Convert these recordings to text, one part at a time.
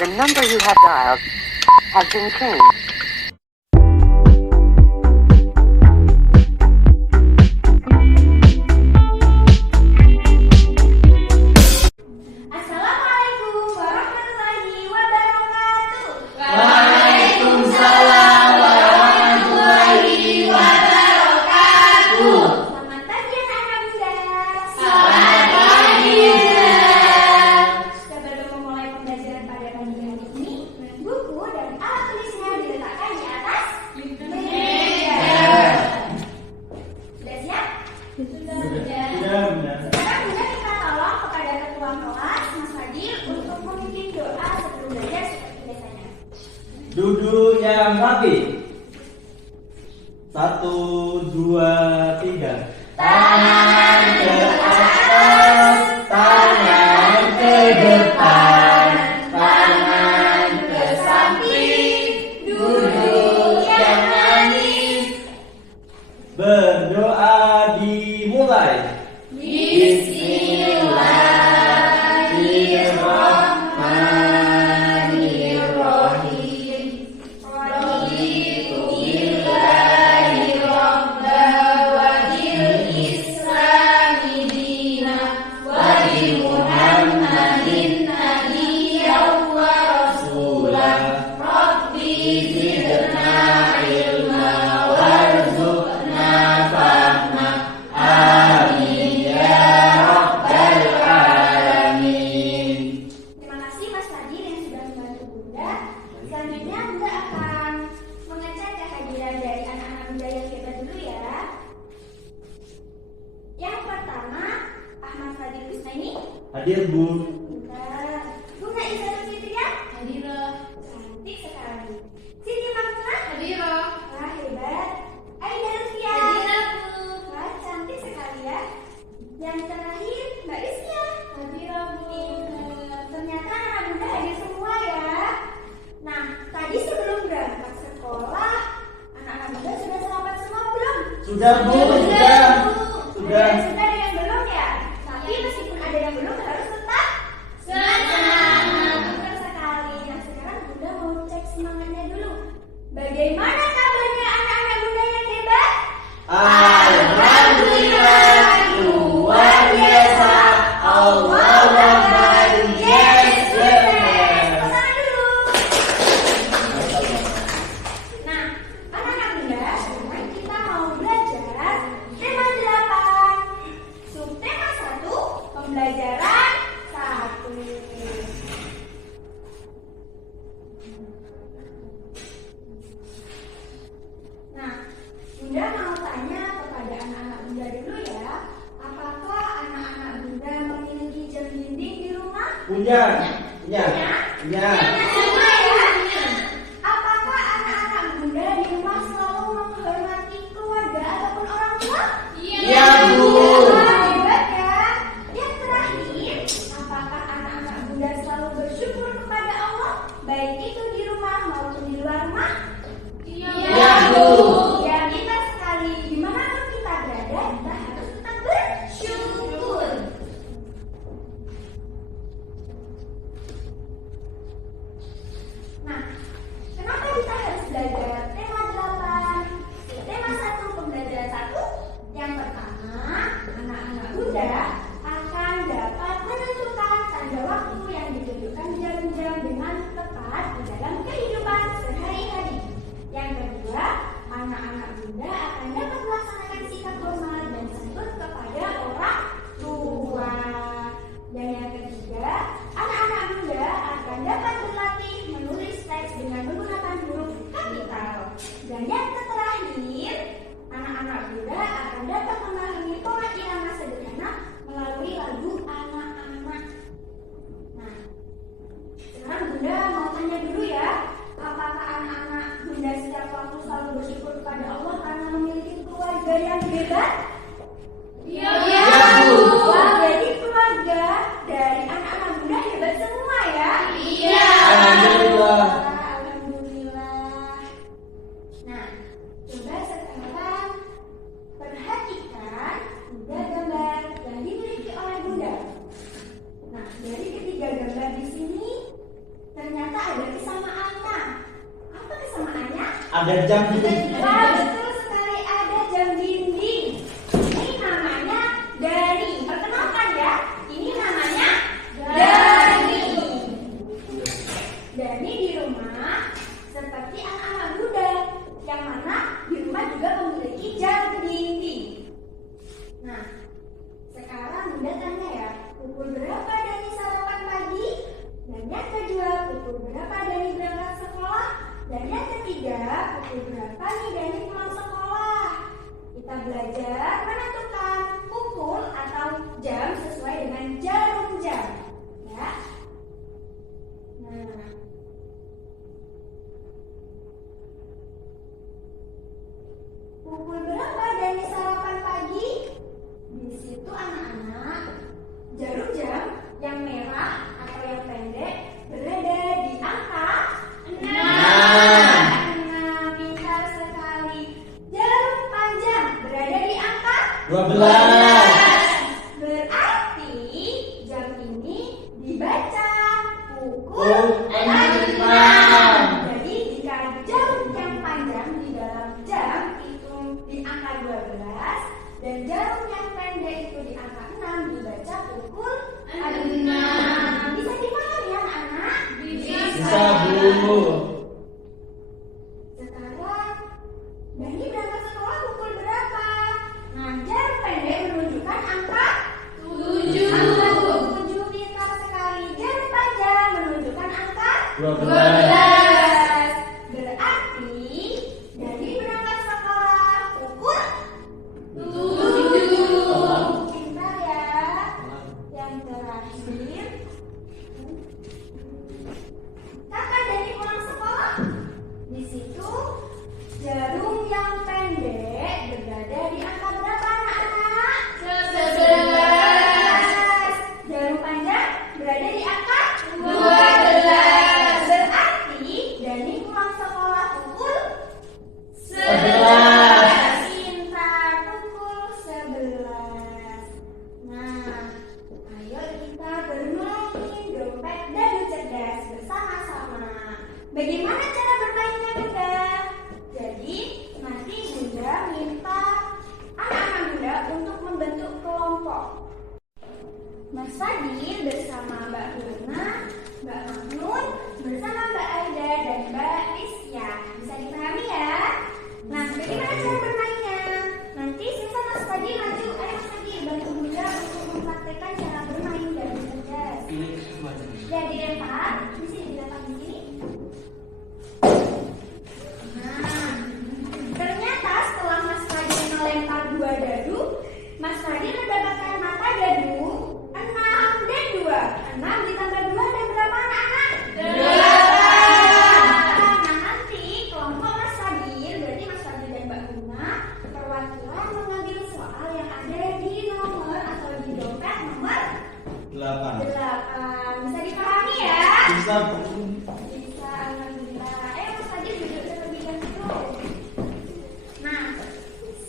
The number you have dialed has been changed. Assalamualaikum warahmatullahi wabarakatuh. Waalaikumsalam warahmatullahi wabarakatuh. Selamat pagi anak-anak muda. Selamat pagi, Bunda. Sebelum memulai pembelajaran pada pagi hari ini, buku dan alat tulisnya diletakkan di atas meja. Sudah siap? Sudah. Sekarang Bunda kita tolong kepada ketua kelas, Mas Fadil, untuk memimpin doa sebelum belajar seperti biasanya. Duduk yang rapi. 1, 2, 3. Tangan ke atas, tangan ke depan, tangan ke samping, duduk yang manis. Berdoa dimulai. Bismillahirrahmanirrahim. Raditu billahi rabba wa bil islami dina wa bi Muhammadin nabiyyan wa rasulah. Rabbi zidna ilma warzuqna fahma. Amin ya rabbal alamin. Terima kasih Mas Fadil yang sudah membantu Bunda. Selanjutnya Bunda akan mengecek kehadiran dari anak-anak Bunda yang hebat dulu ya. Yang pertama, Ahmad Fadil Kusnaini. Hadir, Bu. Bentar. Bunda Izzatun Fitriah. Hadirah. Cantik sekali. Siti Makmunah. Hadirah. Wah, hebat. Aida Lutfia. Hadirah, Bu. Wah, cantik sekali ya. Yang terakhir, Mbak Rizkia. Hadirah, Bu. Ternyata anak Bunda hadir semua ya. Nah, tadi sebelum berangkat sekolah, anak-anak Bunda sudah selamat semua belum? Sudah, Bu. Sudah. Sudah. Sudah ada yang belum ya? Tapi meskipun ada yang belum harus tetap Semangat. Benar sekali. Nah, sekarang Bunda mau cek semangatnya dulu. Bagaimana kabarnya anak-anak Bunda yang hebat? Alhamdulillah, luar biasa. Allahu Akbar. Yes, benar. Tangan dulu. Nah, anak-anak Bunda, sekarang kita mau belajar tema 8. Subtema 1, pembelajaran 1. Nah, Bunda mau tanya kepada anak-anak Bunda dulu ya. Apakah anak-anak Bunda memiliki jam dinding di rumah? Punya. Punya. Punya. Semua ya. Apakah anak-anak Bunda di rumah selalu menghormati keluarga ataupun orang tua? Iya, Bu. Wah, hebat ya. Yang terakhir, apakah anak-anak Bunda selalu bersyukur kepada Allah, baik itu di rumah maupun di luar rumah? Iya, Bu. Ya, kita sekali dimanapun kita berada, kita harus tetap bersyukur. Nah, kenapa kita harus belajar tema 8? Tema 1, pembelajaran 1. Yang pertama, anak-anak Bunda akan dapat menentukan tanda waktu yang ditunjukkan jam-jam dengan tepat di dalam kehidupan sehari-hari. Yang kedua, anak-anak Bunda akan dapat melaksanakan sikap hormat dan santun kepada orang tua. Dan yang ketiga, anak-anak Bunda akan dapat berlatih menulis teks dengan menggunakan huruf kapital. Dan yang terakhir, anak-anak Bunda akan dapat memahami pola irama sederhana melalui lagu anak-anak. Nah, sekarang Bunda mau tanya dulu ya, apakah anak-anak Bunda setiap waktu selalu bersyukur kepada Allah karena memiliki keluarga yang hebat? Iya, Bu. Wah, berarti keluarga dari anak-anak Bunda hebat semua ya? Iya. Alhamdulillah. Alhamdulillah. Nah, coba sekarang perhatikan tiga gambar yang dimiliki oleh Bunda. Nah, dari ketiga gambar di sini ternyata ada kesamaannya. Apa kesamaannya? Ada jam Bu. Wah, betul sekali, ada jam dinding. Ini namanya Dani. Perkenalkan ya, ini namanya Dani. Dani di rumah seperti anak-anak muda, yang mana di rumah juga memiliki jam dinding. Nah, sekarang Bunda tanya ya, pukul berapa Dani sarapan pagi? Dan yang kedua, pukul berapa Dani berangkat sekolah? Dan yang ketiga, pukul berapa nih Dani pulang sekolah? Kita belajar menentukan pukul atau jam sesuai dengan jarum jam. Ya. Nah, pukul berapa Dani sarapan pagi? Di situ anak-anak, jarum jam yang merah atau yang pendek berada di angka 6. Nah, pintar sekali. Jarum panjang berada di angka 12. Berarti jam ini dibaca pukul Pukul 6. 6. Jadi jika jarum yang panjang di dalam jam itu di angka 12 dan jarum yang pendek itu di angka 6 dibaca pukul 6. Bisa dipahami ya anak-anak? Bisa Bu. Sekarang Dani berangkat sekolah pukul berapa? Nah, jarum pendek menunjukkan angka 7. Angka 7, pintar sekali. Jarum panjang menunjukkan angka 12. Berarti Dani berangkat sekolah pukul 7. Pintar ya. Yang terakhir, kapan Dani pulang sekolah? Di situ jarum yang pendek berada di angka berapa anak-anak? 11. Jarum panjang berada di angka 12. Berarti Dani pulang sekolah pukul 11. Pintar, pukul 11. Nah, ayo kita bermain dompet dadu cerdas bersama-sama. Bagaimana cara bermainnya Bunda? Jadi nanti Bunda minta anak-anak Bunda untuk membentuk kelompok. Mas Fadil bersama Mbak Luna, Mbak Magnun bersama Mbak Aida dan Mbak Isya. Bisa dipahami ya? Nah, bagaimana cara bermainnya? Nanti silahkan Mas Fadil maju. Ayo Mas Fadil bantu Bunda untuk mempraktekkan cara bermain dadu cerdas. Ya, dilempar. Di sini dilempar di sini. Nah, ternyata setelah Mas Fadil melempar 2 dadu, Mas Fadil mendapatkan mata dadu 6 dan 2. 6 ditambah 2 dan berapa anak-anak? 8. Nah, nanti kelompok Mas Fadil, berarti Mas Fadil dan Mbak Luna, perwakilan mengambil soal yang ada di nomor atau di dompet nomor 8. 8. Bisa dipahami ya? Bisa Bu. Bisa, alhamdulillah. Mas Fadil duduk terlebih dahulu. Nah,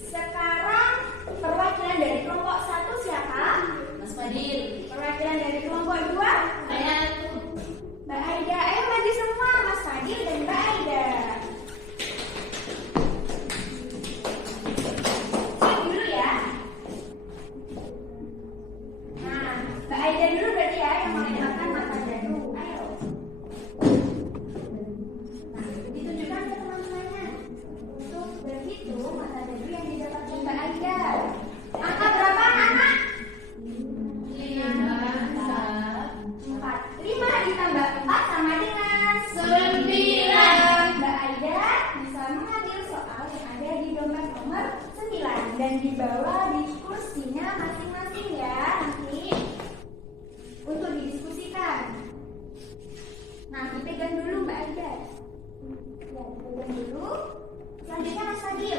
sekarang perwakilan dari kelompok 1 siapa? Mas Fadil. Perwakilan dari kelompok 2? Mbak Aida. Ayo maju semua, Mas Fadil dan Mbak Aida. Siap dulu ya. Nah, Mbak Aida dulu berarti ya yang melemparkan mata dadu. Ayo. Nah, ditunjukkan ke teman-temannya untuk berhitung mata dadu yang didapatkan Mbak Aida. Angka berapa anak-anak? 4. 5 ditambah 4 sama dengan 9. Mbak Aida bisa mengambil soal yang ada di dompet nomor 9 dan dibawa di kursinya masing-masing ya nanti untuk didiskusikan. Nah, dipegang dulu Mbak Aida. Ya, dipegang dulu. Selanjutnya Mas Fadil.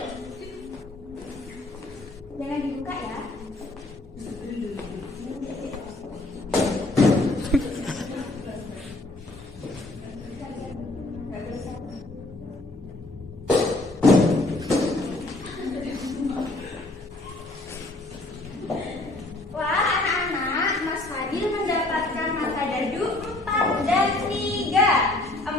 Jangan dibuka ya. Wah, anak-anak, Mas Fadil mendapatkan mata dadu 4 dan 3.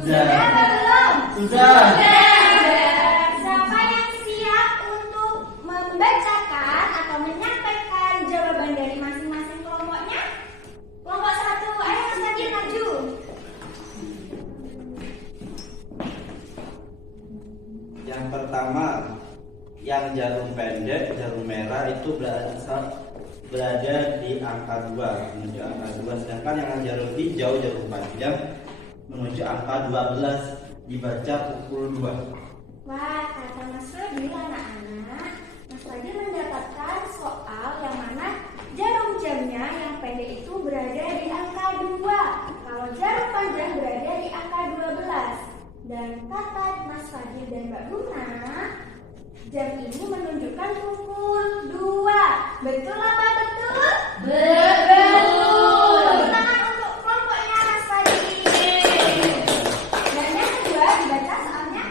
Sudah. apa belum? Sudah. Siapa yang siap untuk membacakan atau menyampaikan jawaban dari masing-masing kelompoknya? Kelompok 1, ayo Mas Fadil maju. Yang pertama, yang jarum pendek, jarum merah itu berada di angka 2, menuju angka 2. Sedangkan yang jarum hijau, jarum panjang menuju angka 12, dibaca pukul 2. Wah, kata Mas Fadil anak-anak, Mas Fadil mendapatkan soal yang mana jarum jamnya yang pendek itu berada di angka 2, kalau jarum panjang berada di angka 12. Dan kata Mas Fadil dan Mbak Buna, jam ini menunjukkan pukul 2. Betul apa betul? Betul. Tepuk tangan untuk kelompoknya Mas Fadil. Dan yang kedua dibaca soalnya.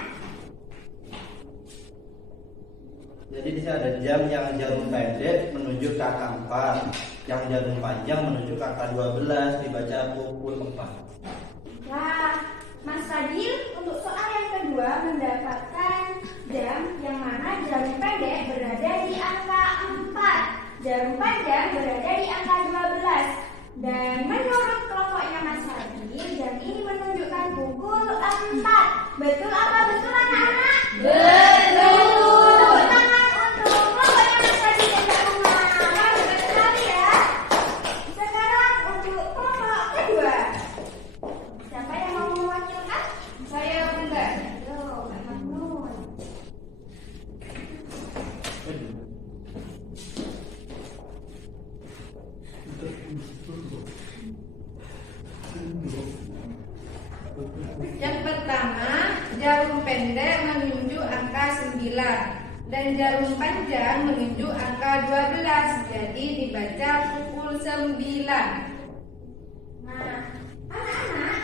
Jadi di sini ada jam yang jarum pendek menuju ke angka 4, yang jarum panjang menuju ke angka 12, dibaca pukul 4. Wah, Mas Fadil untuk soal yang kedua mendapatkan jam yang mana jarum pendek berada di angka 4, jarum panjang berada di angka 12. Dan menurut kelompoknya Mas Fadil, jam ini menunjukkan pukul 4. Betul apa betul anak-anak? Betul. Tepuk tangan untuk kelompoknya Mas Fadil dan Mbak Buna. Wah, hebat sekali ya. Sekarang untuk kelompok kedua. Siapa yang mau mewakilkan? Saya Bunda. Ayo, Mbak Magnun. Yang pertama, jarum pendek menuju angka 9 dan jarum panjang menuju angka 12. Jadi dibaca pukul 9. Nah, anak-anak,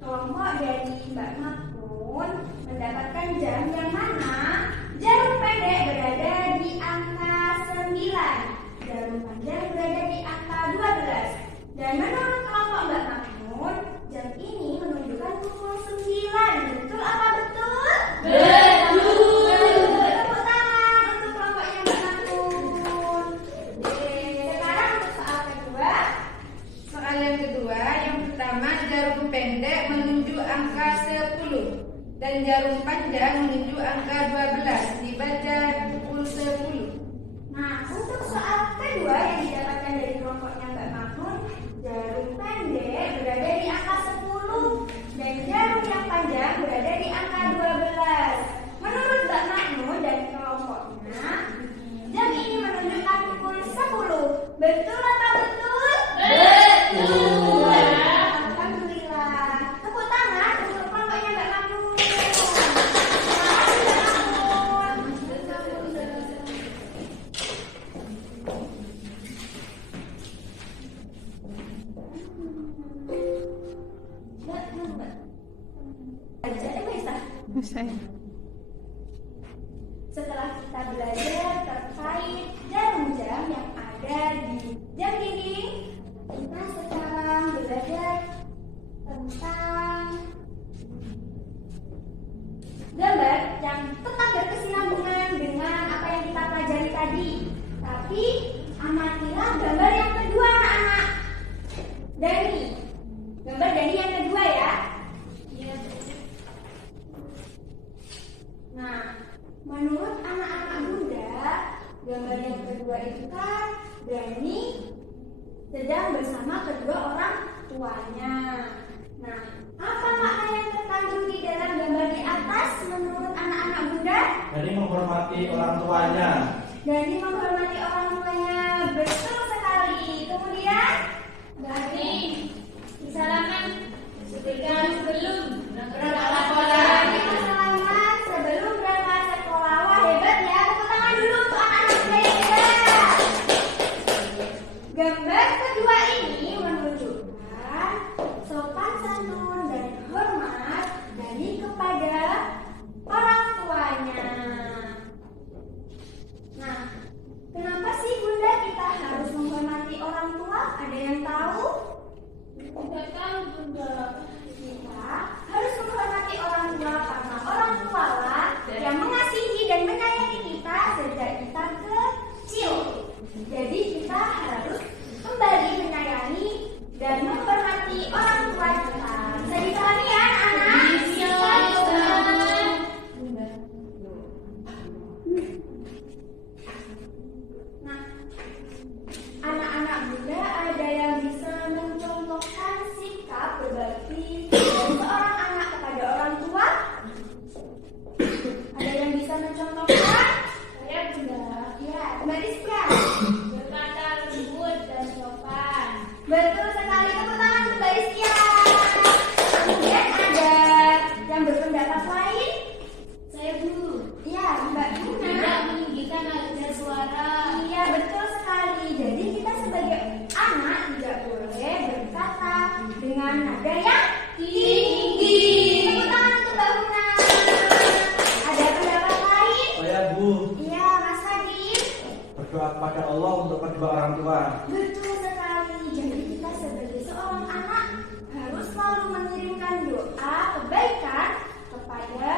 kelompok dari Mbak Magnun mendapatkan jam yang mana jarum pendek berada di angka 9, jarum panjang berada di angka 12. Dan menurut kelompok Mbak Magnun, jam ini menunjukkan pukul 9. Betul apa betul? Tepuk tangan untuk kelompoknya Mbak Magnun. Sekarang untuk soal kedua. Soal yang kedua, yang pertama jarum pendek menuju angka 10 dan jarum panjang menuju angka 12. Dibaca pukul 10. Nah, untuk soal kedua yang didapatkan dari kelompoknya Mbak Magnun, jarum pendek berada di angka 10 dan jarum yang panjang berada di angka 12. Menurut Mbak Magnun dan kelompoknya, jam ini menunjukkan pukul 10. Betul apa betul? Alhamdulillah. Tepuk tangan untuk kelompoknya Mbak Magnun. Setelah kita belajar terkait jarum jam yang ada di jam dinding, kita sekarang belajar tentang gambar yang tetap berkesinambungan dengan apa yang kita pelajari tadi. Tapi amatilah gambar yang kedua anak-anak. Dani, gambar Dani yang kedua ya. Nah, menurut anak-anak Bunda, gambar yang kedua itu kan Dani sedang bersama kedua orang tuanya. Nah, apa makna yang terkandung di dalam gambar di atas menurut anak-anak Bunda? Jadi menghormati orang tuanya. Dani menghormati orang tuanya, betul sekali. Kemudian, Dani, salaman sebelum berangkat sekolah. Dani salaman sebelum berangkat sekolah. Wah, hebat ya. Tepuk tangan dulu untuk anak-anak Bunda yang hebat. Gambar kedua ini menunjukkan sopan santun dan hormat Dani kepada orang tuanya. Nah, kepada Allah untuk kedua orang tua. Betul sekali. Jadi kita sebagai seorang anak harus selalu mengirimkan doa kebaikan kepada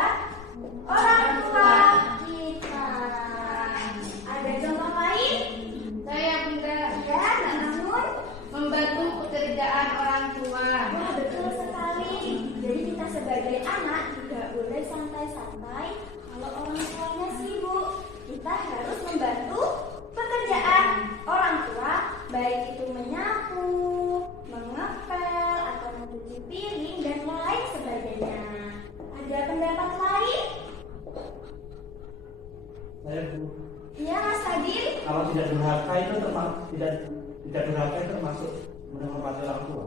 orang tua kita. Ada contoh lain? Saya Bunda Ya, namun membantu pekerjaan orang tua. wah, betul sekali. Jadi kita sebagai anak tidak boleh santai-santai kalau orang tuanya sibuk. Kita harus membantu pekerjaan orang tua, baik itu menyapu, mengepel, atau mencuci piring dan lain sebagainya. Ada pendapat lain? Saya Bu, Ya, Mas Fadil? kalau tidak durhaka itu tidak durhaka itu termasuk menghormati orang tua.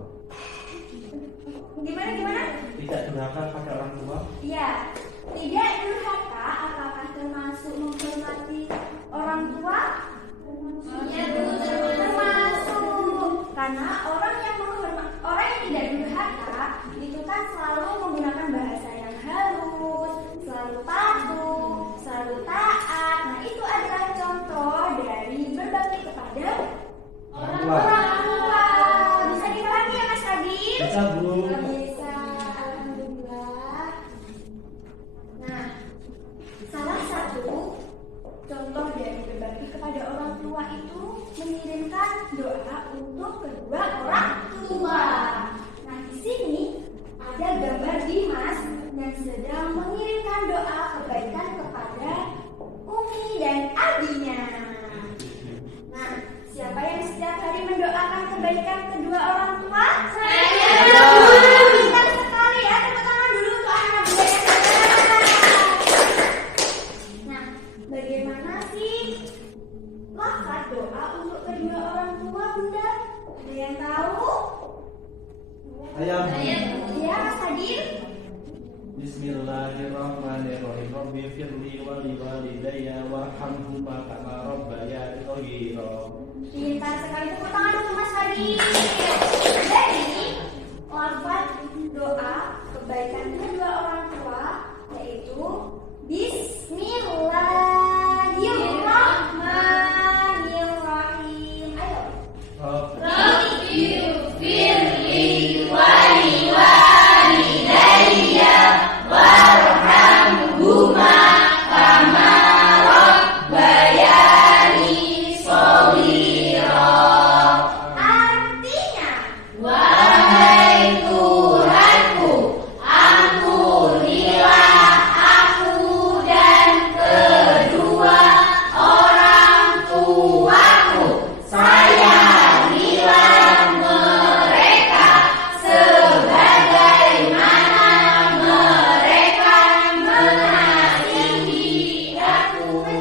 Gimana? Tidak durhaka pada orang tua. Ya, tidak durhaka apakah termasuk menghormati orang tua? Ya, termasuk. Karena orang yang tidak durhaka itu kan selalu menggunakan bahasa yang halus, selalu patuh, selalu taat. Nah, itu adalah contoh dari berbakti kepada Orang orang tua. tua. Bisa dipahami ya, Mas Fadil? Bisa Bu. Bisa, alhamdulillah. Nah, salah satu contoh dari berbakti kepada orang tua itu mengirimkan doa untuk kedua orang tua. Nah, di sini ada gambar Dimas yang sedang mengirimkan doa kebaikan kepada Umi dan Abinya. Nah, siapa yang setiap hari mendoakan kebaikan kedua orang tua? Saya. Pintar sekali ya, tepuk tangan dulu untuk anak Bunda yang hebat. Nah, bagaimana sih lafaz doa untuk kedua orang tua, Bunda? Ada yang tahu? Saya Bu. Ya, Mas Fadil. Bismillahirrahmanirrahim. Rabbi firli wa liwalidayya warhamhuma kama rabbayani shaghira. Pintar sekali, tepuk tangan untuk Mas Fadil. Jadi, lafaz doa kebaikan kedua orang tua yaitu Bismillahirrahmanirrahim. Ayo. Artinya,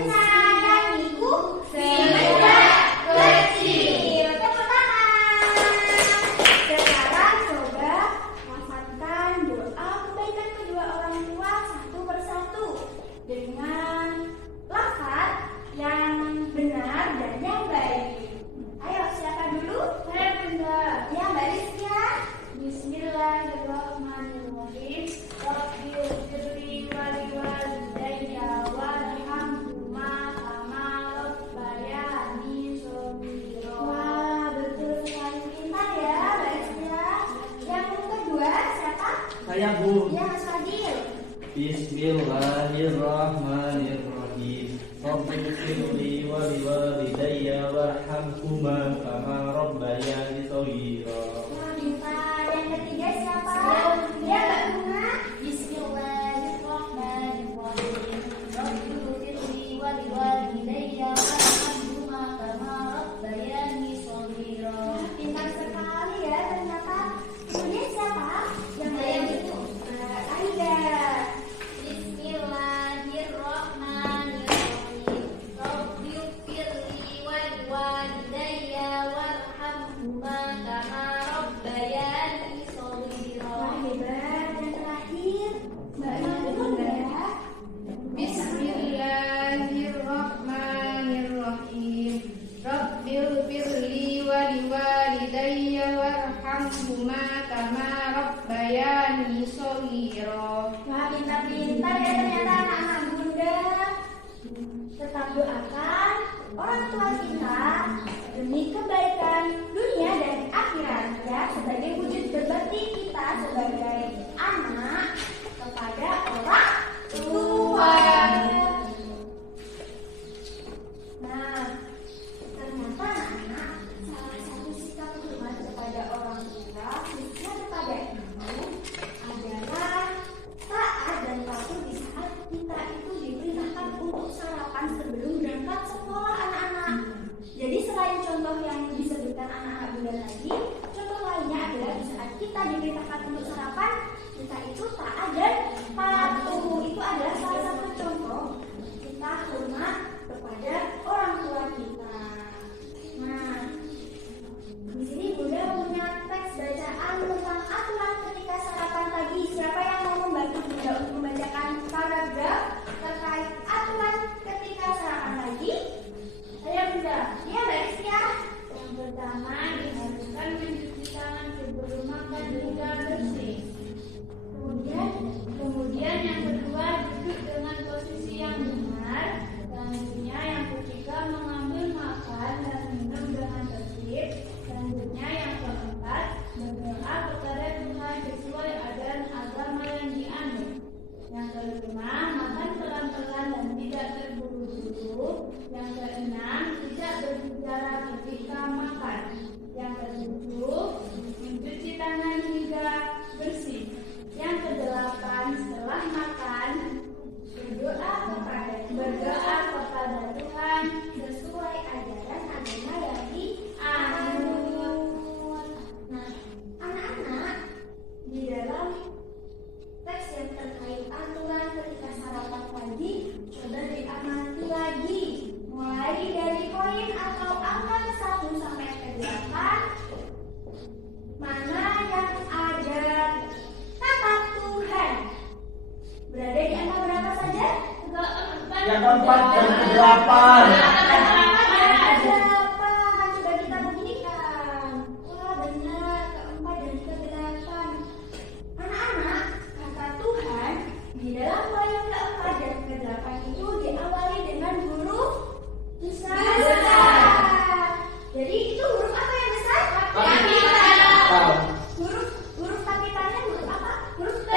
menyayangiku sejak kecil. Tepuk tangan. Sekarang coba lafazkan doa kebaikan kedua orang tua satu persatu dengan lafaz yang benar dan yang baik. Ayo, siapa dulu? Saya Bunda. Ya, Mbak Rizkia. Bismillahirrahmanirrahim. Rabbighfirli wa liwalidayya warhamhuma kama rabbayani shaghira. Wah, betul sekali, pintar ya, Mbak Rizkia. Yang kedua siapa? Saya Bu. Ya, Mas Fadil. Bismillahirrahmanirrahim. Rabbi firli wa liwalidayya warhamhuma kama rabbayani shaghira. Wah, pintar. Yang ketiga siapa? Ya, Mbak Bunga. Bismillahirrahmanirrahim. Rabbighfirli wa liwalidayya warhamhuma kama rabbayani shaghira. Pintar sekali ya ternyata. Kemudian siapa? Yang lain itu. Aida. Bismillahirrahmanirrahim. Rabbighfirli wa liwalidayya warhamhuma kama rabbayani shaghira. Wah, hebat. Yang terakhir Mbak Bunda. Bismillahirrahmanirrahim. Rabbighfirli wa liwalidayya warhamhuma kama rabbayani shaghira. Wah, pintar-pintar ya ternyata anak-anak Bunda. Tetap doakan orang tua kita sebagai wujud berbakti kita sebagai anak kepada orang tua. Nah, ternyata anak salah satu sikap hormat kepada orang tua, khususnya kepada ibu, adalah taat dan patuh di saat kita itu diperintahkan untuk sarapan sebelum berangkat sekolah anak-anak. Jadi selain contoh yang disebutkan anak-anak bunda tadi, contoh lainnya adalah di saat kita diperintahkan untuk sarapan, kita itu taat dan patuh. Itu adalah salah satu contoh kita hormat kepada orang tua kita. Nah, di sini bunda punya teks bacaan tentang aturan ketika sarapan pagi. Siapa yang mau membantu bunda untuk membacakan paragraf terkait aturan ketika sarapan pagi? Saya bunda. Iya baik ya. Yang pertama diharuskan mencuci tangan sebelum makan hingga bersih. Kemudian yang kedua duduk dengan posisi yang benar. Selanjutnya yang ketiga mengambil makan dan minum dengan tertib. Selanjutnya yang keempat berdoa kepada Tuhan sesuai ajaran agama yang dianut. Yang kelima makan pelan-pelan dan tidak terburu-buru. Yang keenam tidak berbicara ketika makan. Yang ketujuh mencuci tangan hingga bersih. Yang kedelapan setelah makan berdoa kepada Tuhan Sesuai ajaran agama yang dianut. Nah, anak-anak, di dalam teks yang terkait aturan ketika sarapan pagi, coba diamati lagi. Mulai dari poin atau angka 1 sampai ke 8, mana yang ada kata Tuhan? Berada di angka berapa saja? Yang keempat dan kedelapan. Ada apa? Coba kita buktikan. Wah benar, keempat dan kedelapan. Anak-anak, kata Tuhan di dalam poin keempat dan kedelapan itu diawali dengan huruf besar. Jadi itu huruf apa yang besar? Kapital. Huruf kapitalnya huruf apa? Huruf T.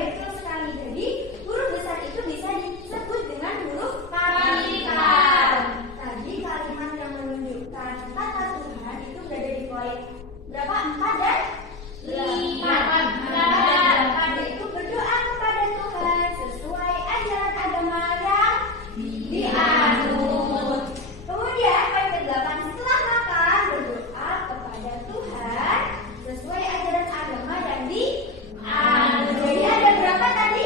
Betul sekali. Jadi huruf besar itu bisa disebut dengan huruf kapital. Tadi kalimat yang menunjukkan kata Tuhan itu berada di poin berapa? 4 dan 5. Yaitu berdoa kepada Tuhan sesuai ajaran agama yang dianut. Kemudian poin ke-8 setelah makan berdoa kepada Tuhan sesuai ajaran agama yang dianut. Jadi ada berapa tadi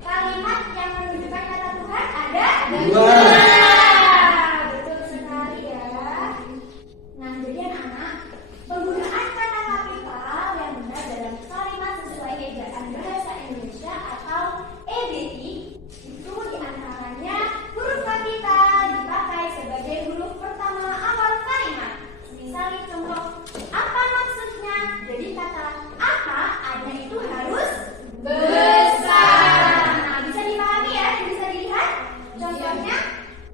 kalimat yang menunjukkan kata Tuhan? Ada 2. Betul sekali ya. Nah, jadi anak-anak, penggunaan kata kapital yang benar dalam kalimat sesuai ejaan bahasa Indonesia atau EBT itu diantaranya huruf kapital dipakai sebagai huruf pertama awal kalimat. Misalnya contoh, apa maksudnya? Jadi kata apa ada itu harus besar. Nah, bisa dipahami ya, bisa dilihat contohnya.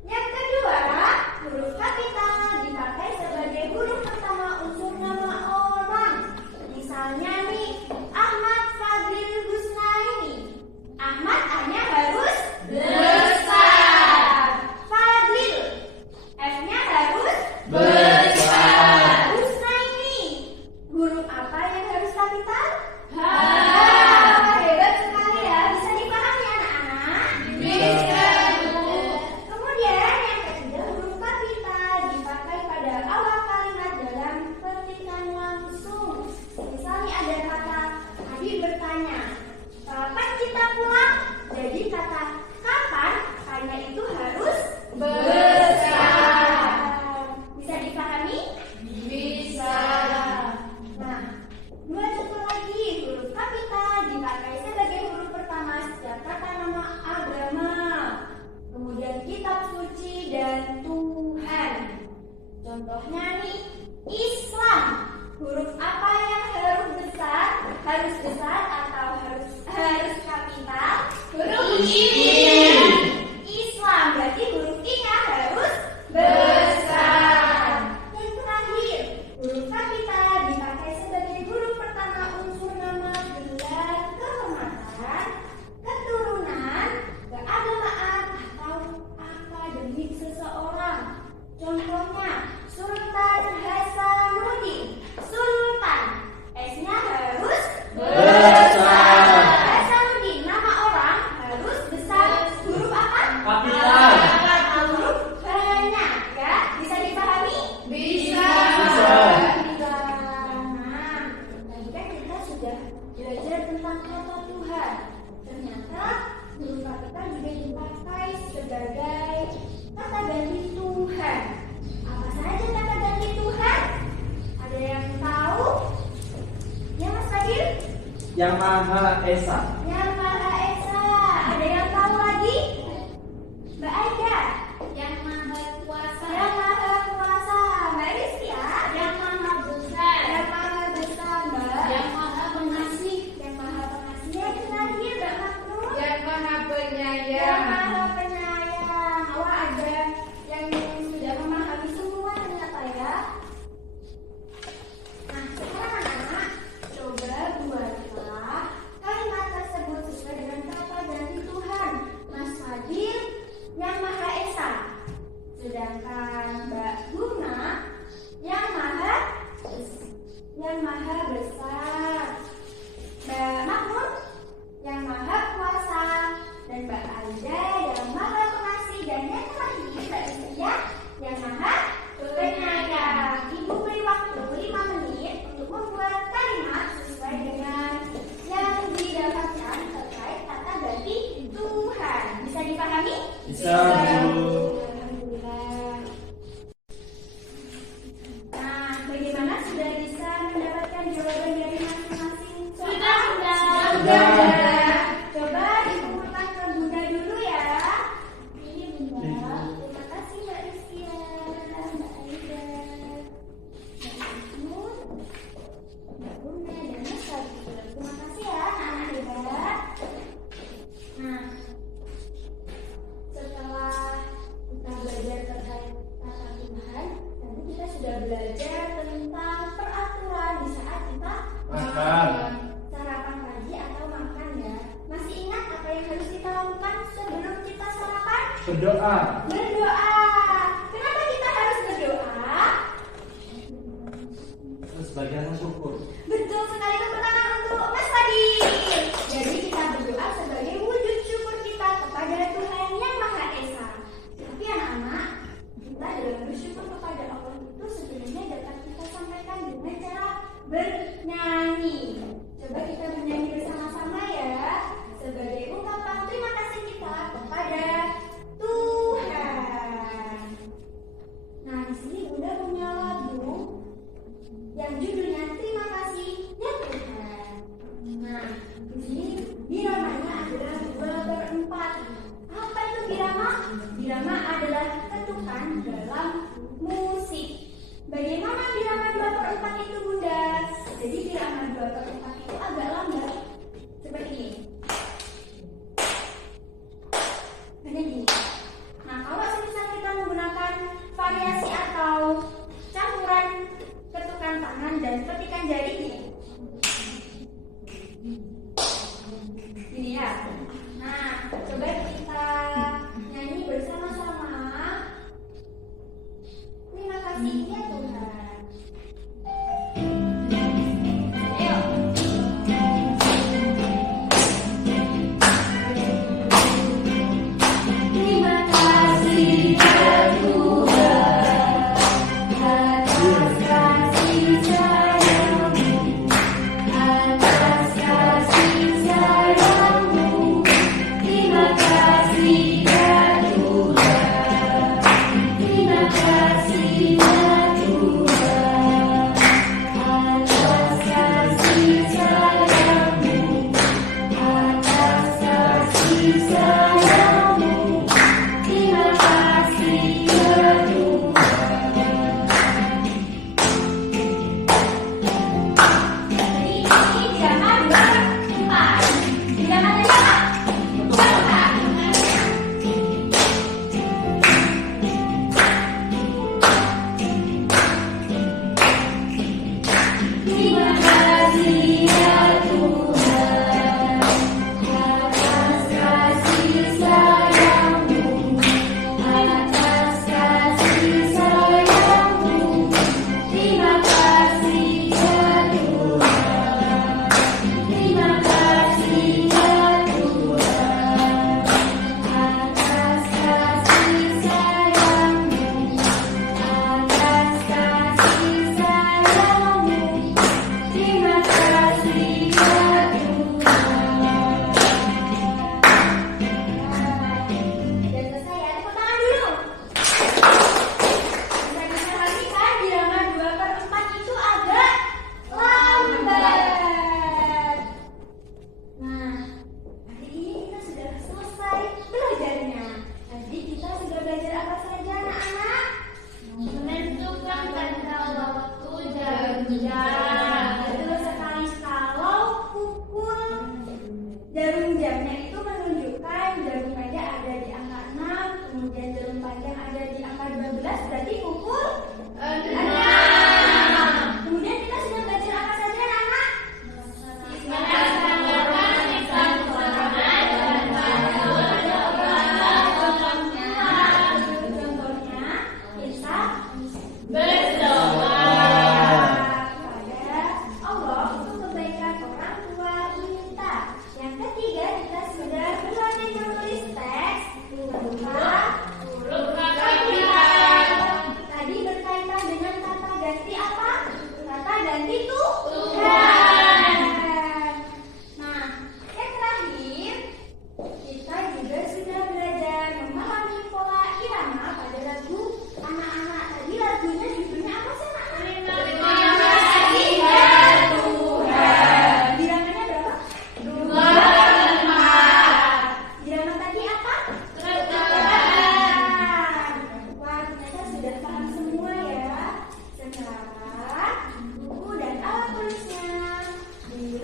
Yang kedua, huruf kapital dipakai sebagai huruf pertama unsur nama orang. Misalnya nih, Ahmad Fadlil Husnaini. Ahmad A-nya harus besar. Fadlil F-nya harus besar. Husnaini, huruf apa yang harus kapital? Hebat sekali ya. Bisa dipahami anak-anak? Bisa. Kemudian yang ketiga, huruf kapital dipakai pada awal kalimat dalam petikan langsung. Misalnya ada kata Adi bertanya, kapan kita pulang? Jadi kata kapan tanya itu harus besar. Bisa dipahami? Bisa. Nah, 2 contoh lagi, huruf kapital dipakai sebagai huruf pertama setiap kata nama agama. Kemudian kitab suci dan Tuhan. Contohnya nih, Islam. Huruf apa yang harus besar? Harus besar atau harus kapital? Huruf I. Islam berarti huruf I-nya harus besar. Yang terakhir, huruf kapital dipakai sudah belajar tentang kata Tuhan. Ternyata huruf K kita juga dipakai sebagai kata ganti Tuhan. Apa saja kata ganti Tuhan? Ada yang tahu? Ya Mas Fadil? Yang Maha Esa. Yang Maha Esa. Ada yang tahu lagi? Mbak Aida? Yang Maha Kuasa. Yang Maha Kuasa. Mbak Rizkia? Yang Maha Besar. Yang Maha Besar, Mbak. Yang Maha Pengasih. Yang Maha Pengasih. Yang terakhir, Mbak Maknur. Yang Maha Yang Penyayang. Maha Penyayang. Wah, ada yang sudah memahami semua ternyata ya. Nah, sekarang anak-anak coba buatlah kalimat tersebut sesuai dengan kata ganti Tuhan. Mas Fadil yang Maha Esa, sedangkan Mbak Bunga yang Maha Besar, Mbak Makmur yang Maha Kuasa, dan Mbak Aida yang Maha Pengasih, dan yang terakhir Mbak Rizkia yang Maha Penyayang. Ibu beri waktu 5 menit untuk membuat kalimat sesuai dengan yang didapatkan terkait kata ganti Tuhan. Bisa dipahami? Bisa, Bu. Alhamdulillah. Nah, bagaimana sudah bisa mendapatkan jawaban dari masing-masing soal? Sudah. Coba dikumpulkan ke Bunda dulu ya. Ini Bunda. Terima kasih Mbak Rizkia, Mbak Aida, Mbak Ismur, Mbak Bunda, dan Mas Fadil. Terima kasih ya anak-anak hebat. Nah, setelah kita belajar terkait kata Tuhan, nanti kita sudah belajar tentang peraturan di saat kita Makan. sarapan pagi atau makan ya. Masih ingat apa yang harus kita lakukan sebelum kita sarapan? Berdoa. Berdoa. Kenapa kita harus berdoa? Sebagai rasa syukur. Betul sekali, tepuk tangan untuk Mas Fadil. Jadi kita berdoa sebagai wujud syukur kita kepada Tuhan yang Maha Esa. Tapi anak-anak, kita dalam bersyukur kepada Allah itu sebenarnya dapat kita sampaikan dengan cara bernyanyi. Coba kita bernyanyi bersama-sama ya, sebagai ungkapan terima kasih kita kepada Tuhan. Nah, di sini Bunda punya lagu yang judulnya Terima Kasih Ya Tuhan. Nah, di sini biramanya adalah 2/4. Apa itu birama? Birama adalah ketukan dalam musik. Bagaimana birama 2/4 itu Bunda? Jadi birama 2/4 itu agak lambat seperti ini. Hanya gini. Nah, kalau semisal kita menggunakan variasi atau campuran ketukan tangan dan petikan jari ini ya. Nah, coba kita nyanyi bersama-sama. Terima kasih ya Tuhan. Ayo. Terima kasih ya Tuhan atas kasih sayang-Mu, atas kasih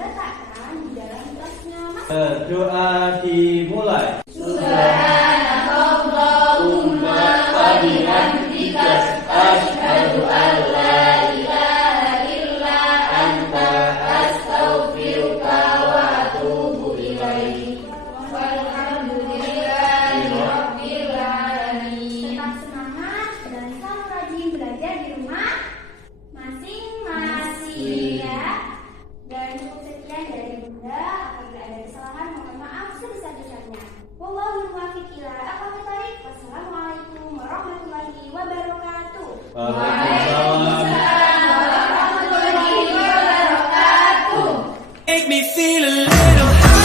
letakkan di dalam tasnya mas. Doa dimulai. Subhanakallahumma wa bihamdika asyhadu an la ilaha illa anta astaghfiruka wa atubu ilaik. Walhamdulillahi rabbil alamin. Tetap semangat dan selalu rajin belajar di rumah masing-masing ya. Dan cukup sekian dari Bunda. Apabila ada kesalahan mohon maaf sebesar-besarnya. Wallahul muwaffiq ila aqwamit thoriq. Wassalamualaikum warahmatullahi wabarakatuh. Waalaikumsalam warahmatullahi wabarakatuh. Make me feel a little high.